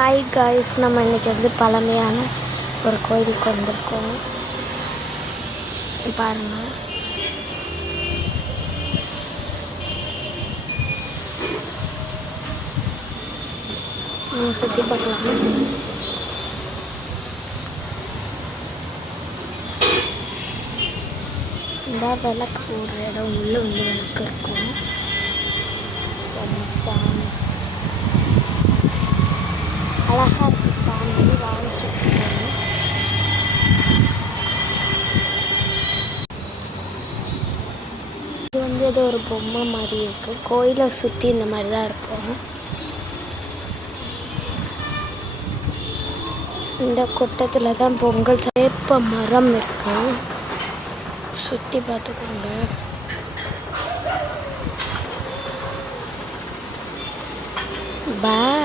Hi guys, நம்ம இன்றைக்கி பழமையான ஒரு கோயிலுக்கு வந்திருக்கோம். பாருங்கள், சுற்றி பார்க்கலாம். இந்த விளக்கு போடுற இடம் உள்ளே விளக்கு இருக்கும். சாமி அழகாக இருக்குது. சாமி வாங்க சுற்றி போகணும். இது ஏதோ ஒரு பொம்மை மாதிரி இருக்குது. கோயிலை சுற்றி இந்த மாதிரி தான் இருக்கும். இந்த கூட்டத்தில் தான் பொங்கல் வேப்ப மரம் இருக்கு. சுற்றி பார்த்துக்கோங்க. பாய்.